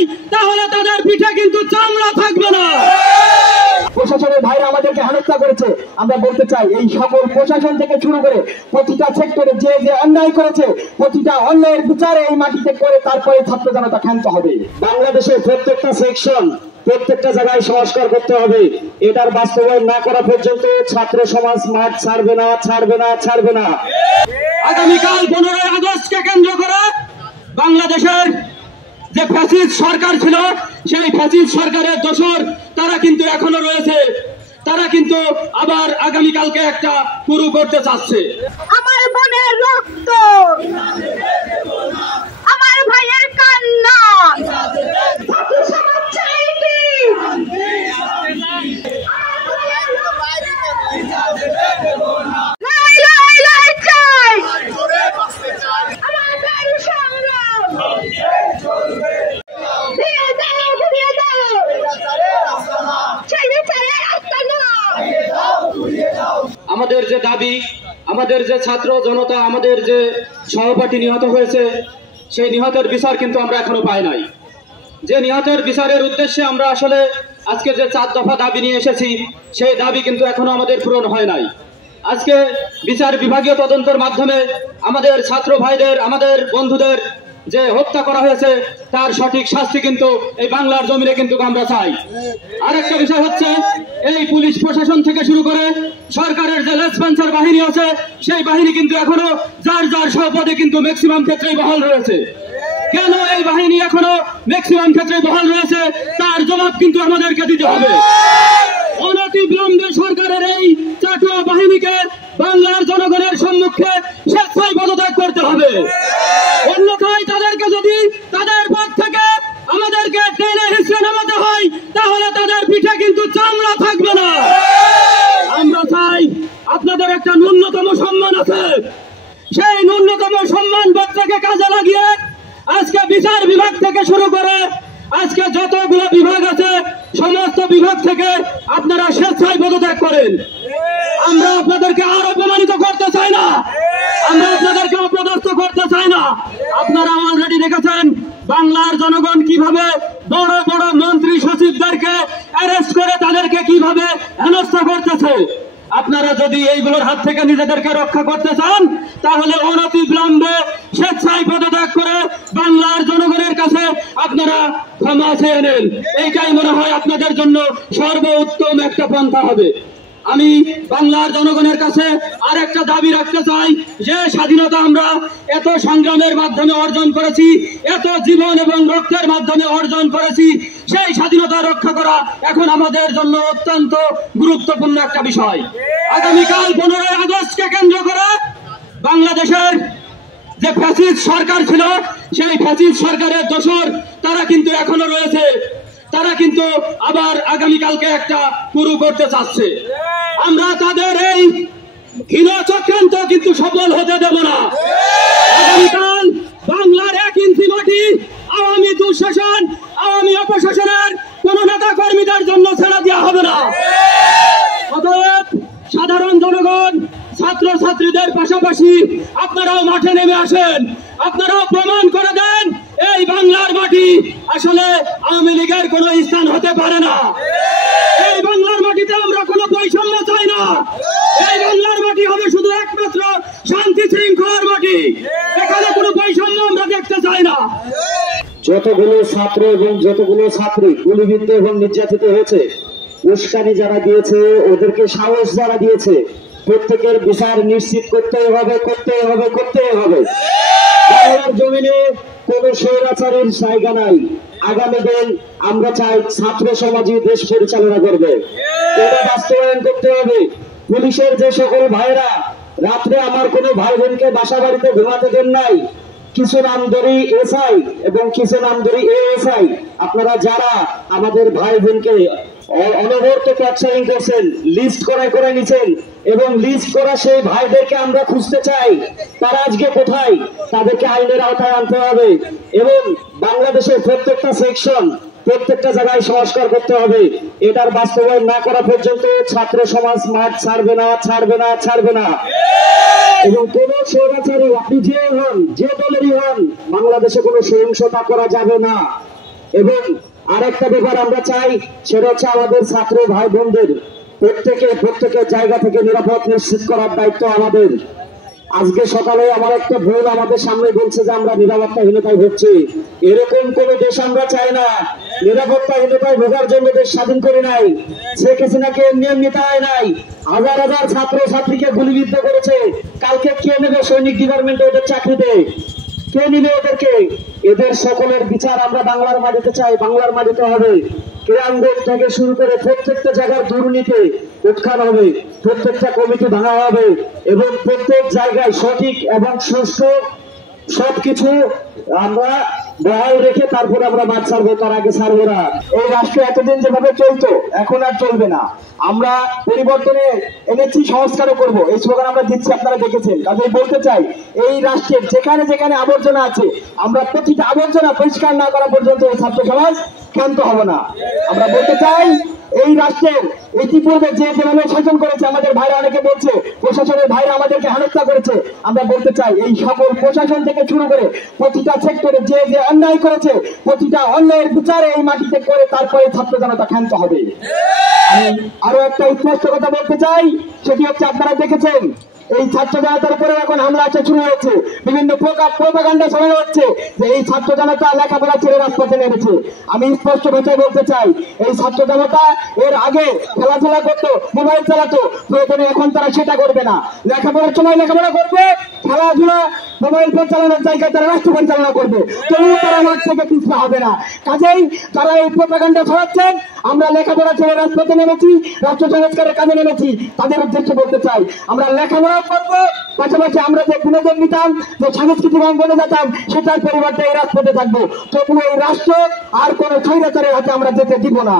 হয় তাহলে তাদের পিঠে কিন্তু চামড়া থাকবে না। প্রশাসনের ভাইরা আমাদেরকে হেনস্থা করেছে। আমরা বলতে চাই এই সকল প্রশাসন থেকে শুরু করে প্রতিটা সেক্টরে যে যে অন্যায় করেছে প্রতিটা অন্যায়ের বিচারে এই মাটিতে করে তারপরে ছাত্র জনতা ক্ষান্ত হবে। বাংলাদেশের প্রত্যেকটা সেকশন প্রত্যেকটা জায়গায় সংস্কার করতে হবে। এটার বাস্তবায়ন না করা পর্যন্ত ছাত্র সমাজ মাঠ ছাড়বে না, ছাড়বে না, ছাড়বে না। আগামীকাল 15 আগস্টকে কেন্দ্র করে বাংলাদেশের যে ফ্যাসিস্ট সরকার ছিল সেই ফ্যাসিস্ট সরকারের দোসর তারা কিন্তু এখনো রয়েছে। তারা কিন্তু আবার আগামীকালকে একটা শুরু করতে চাচ্ছে। আমার বোনের রক্ত, আমার ভাইয়ের কান্না, আমাদের যে দাবি, আমাদের যে ছাত্র জনতা, আমাদের যে সহপাঠী নিহত হয়েছে সেই নিহতের বিচার কিন্তু আমরা এখনো পাই নাই। যে নিহতের বিচারের উদ্দেশ্যে আমরা আসলে আজকে যে 4 দফা দাবি নিয়ে এসেছি সেই দাবি কিন্তু এখনো আমাদের পূরণ হয় নাই। আজকে বিচার বিভাগীয় তদন্তের মাধ্যমে আমাদের ছাত্র ভাইদের, আমাদের বন্ধুদের যে হত্যা করা হয়েছে তার সঠিক শাস্তি কিন্তু এই বাংলার জমিনে কিন্তু আমরা চাই। আরেকটা বিষয় হচ্ছে এই পুলিশ প্রশাসন থেকে শুরু করে সরকারের যে লেসপেন্সার বাহিনী আছে সেই বাহিনী কিন্তু এখনো যার যার স্বপদে কিন্তু ম্যাক্সিমাম ক্ষেত্রেই বহাল রয়েছে। কেন এই বাহিনী এখনো ম্যাক্সিমাম ক্ষেত্রে বহাল রয়েছে তার জবাব কিন্তু আমাদেরকে দিতে হবে। অনতিবিলম্বে সরকারের এই চাটুয়া বাহিনীকে বাংলার জনগণের সম্মুখে স্বেচ্ছায় পদত্যাগ করতে হবে। অন্যথায় তাদেরকে যদি তাদের পদ থেকে আমাদেরকে টেনে হিঁচড়ে নামাতে হয় তাহলে তাদের পিঠে কিন্তু চামড়া থাকবে না। আমরা চাই আপনাদের একটা ন্যূনতম সম্মান আছে, সেই ন্যূনতম সম্মান বোধটাকে কাজে লাগিয়ে আজকে বিচার বিভাগ থেকে শুরু করে আজকে যতগুলো বিভাগ আছে সমস্ত বিভাগ থেকে আপনারা স্বেচ্ছায় পদত্যাগ করেন। আমরা আপনাদেরকে আর অপমানিত করতে চাই না, আমরা আপনাদেরকে অপদস্থ করতে চাই না। আপনারা অলরেডি দেখেছেন বাংলার জনগণ কিভাবে বড় বড় মন্ত্রী সচিবদেরকে অ্যারেস্ট করে তাদেরকে কিভাবে হেনস্থা করতেছে। আপনারা যদি এইগুলোর হাত থেকে নিজেদেরকে রক্ষা করতে চান তাহলে অনতিবিলম্বে স্বেচ্ছায় পদত্যাগ করে বাংলার জনগণের কাছে আপনারা ক্ষমা চেয়ে নেন। এইটাই মনে হয় আপনাদের জন্য সর্বোত্তম একটা পন্থা হবে। আমি বাংলার জনগণের কাছে আর একটা দাবি রাখতে চাই যে স্বাধীনতা আমরা এত সংগ্রামের মাধ্যমে অর্জন করেছি, এত জীবন এবং রক্তের মাধ্যমে অর্জন করেছি, সেই স্বাধীনতা রক্ষা করা এখন আমাদের জন্য অত্যন্ত গুরুত্বপূর্ণ একটা বিষয়। আগামীকাল 15 আগস্টকে কেন্দ্র করে বাংলাদেশের যে ফ্যাসিস্ট সরকার ছিল সেই ফ্যাসিস্ট সরকারের দোসর তারা কিন্তু এখনো রয়েছে। তারা কিন্তু আবার আগামীকালকে একটা শুরু করতে চাচ্ছে। আমরা তাদের এই হীন চক্রান্ত কিন্তু সফল হতে দেব না। আগামীকাল বাংলার 1 ইঞ্চি মাটি আওয়ামী দুঃশাসন, আওয়ামী অপশাসনের কোন নেতা কর্মীদের জন্য ছেড়ে দেওয়া হবে না। অতএব সাধারণ জনগণ, ছাত্র ছাত্রীদের পাশাপাশি আপনারাও মাঠে নেমে আসেন, আপনারাও প্রমাণ করে দেন এই বাংলার মাটি আসলে আওয়ামী লীগের কোন স্থান হতে পারে না। এই বাংলার মাটিতে আমরা কোনো বৈষম্য চাই না। এই বাংলার মাটি হবে শুধু একমাত্র শান্তি শৃঙ্খলার মাটি, এখানে কোনো বৈষম্য আমরা দেখতে চাই না। যতগুলো ছাত্র এবং যতগুলো ছাত্রী গুলিবিদ্ধ এবং নির্যাতিত হয়েছে, উস্কানি যারা দিয়েছে, ওদেরকে সাহস যারা দিয়েছে, প্রত্যেকের বিচার নিশ্চিত করতেই হবে, করতেই হবে, করতেই হবে। বাংলার জমিনে কোন স্বৈরাচারের জায়গা নাই। আগামী দিন আমরা চাই ছাত্র সমাজই দেশ পরিচালনা করবে, এটা বাস্তবায়ন করতে হবে। পুলিশের যে সকল ভাইরা রাত্রে আমার কোনো ভাই বোনকে বাসা বাড়িতে ঘুমাতে দেন নাই, কিছু নামধারী এসআই এবং কিছু নামধারী এএসআই, আপনারা যারা আমাদের ভাই বোনকে অনবরত ক্যাপচারিং করছেন, লিস্ট করে নিচ্ছেন এবং লিস্ট করা সেই ভাইদেরকে আমরা খুঁজতে চাই তারা আজকে কোথায়, তাদেরকে আইনের আওতায় আনতে হবে এবং বাংলাদেশের প্রত্যেকটা সেকশন প্রত্যেকটা জায়গায় সংস্কার করতে হবে। এটার বাস্তবায়ন না করা পর্যন্ত ছাত্র সমাজ মাঠ ছাড়বে না, ছাড়বে না, ছাড়বে না। এবং কোন স্বৈরাচারী আপনি যে হন, যে দলেরই হন, বাংলাদেশে কোনো সহিংসতা করা যাবে না। এবং আরেকটা ব্যাপার আমরা চাই, সেটা হচ্ছে আমাদের ছাত্র ভাই বোনদের প্রত্যেকের জায়গা থেকে নিরাপদ নিশ্চিত করার দায়িত্ব আমাদের। আজকে সকালে আমার একটা বোন আমাদের সামনে বলছে যে আমরা নিরাপত্তাহীনতায় ভুগছি। এরকম কোন দেশ আমরা চাই না। নিরাপত্তাহীনতায় ভোগার জন্য দেশ স্বাধীন করে নাই, শেখ হাসিনাকে এমনি তাই নাই। হাজার হাজার ছাত্র ছাত্রীকে গুলিবিদ্ধ করেছে। কালকে কে নেবে সৈনিক ডিপার্টমেন্টে ওদের চাকরিতে? কে নিবে ওদেরকে? এদের সকলের বিচার আমরা বাংলার মাটিতে চাই, বাংলার মাটিতে হবে। ক্রিয়াঙ্গন থেকে শুরু করে প্রত্যেকটা জায়গার দুর্নীতি উৎখান হবে, প্রত্যেকটা কমিটি ভাঙা হবে এবং প্রত্যেক জায়গায় সঠিক এবং সুষ্ঠু সবকিছু আমরা বহাল রেখে তারপরে আমরা মাঠ ছাড়বো, তার আগে ছাড়বো না। এই রাষ্ট্র এতদিন যেভাবে চলতো এখন আর চলবে না। আমরা পরিবর্তনে এনেছি, সংস্কারও করব, এই স্লোগান আমরা দিচ্ছি, আপনারা দেখেছেন। কাজেই বলতে চাই, এই রাষ্ট্রের যেখানে যেখানে আবর্জনা আছে, আমরা প্রতিটা আবর্জনা পরিষ্কার না করা পর্যন্ত এই ছাত্র সমাজ ক্ষান্ত হব না। আমরা বলতে চাই, এই রাষ্ট্রের ইতিপূর্বে যেভাবে শাসন করেছে, আমাদের ভাইরা অনেকে বলছে প্রশাসনের ভাইরা আমাদেরকে হেনস্থা করেছে। আমরা বলতে চাই, এই সকল প্রশাসন থেকে শুরু করে প্রতিটা সেক্টরে যে অন্যায় করেছে, প্রতিটা অন্যায়ের বিচারে এই মাটিতে করে তারপরে ছাত্র জনতা ক্ষান্ত হবে। আমি আরো একটা স্পষ্ট কথা বলতে চাই, সেটি হচ্ছে আপনারা দেখেছেন এই ছাত্র জনতার উপরে এখন হামলা শুরু হয়েছে, বিভিন্ন প্রকার প্রোপাগান্ডা ছড়ানো হচ্ছে যে এই ছাত্র জনতা লেখাপড়া ছেড়ে রাজপথে নেমেছে। আমি স্পষ্ট ভাষায় বলতে চাই, এই ছাত্র জনতা এর আগে খেলাধুলা করতো, মোবাইল চালাতো, প্রয়োজনে এখন তারা সেটা করবে না। লেখাপড়ার সময় লেখাপড়া করবে, খেলাধুলা মোবাইল ফোন চালানোর জায়গায় তারা রাষ্ট্র পরিচালনা করবে, তবুও তারা মাঠ থেকে পিছপা হবে না। কাজেই যারা এই প্রোপাগান্ডা ছড়াচ্ছেন, আমরা লেখাপড়া ছেড়ে রাজপথে নেমেছি, রাষ্ট্র সংস্কারের কাজে নেমেছি, তাদের উদ্দেশ্যে বলতে চাই, আমরা লেখাপড়া করবো, পাশাপাশি আমরা যে বিনোদন নিতাম, যে সাংস্কৃতিক অঙ্গনে যেতাম, সেটার পরিবর্তে এই রাজপথে থাকবো। তবুও এই রাষ্ট্র আর কোন স্বৈরাচারের হাতে আমরা যেতে দিব না।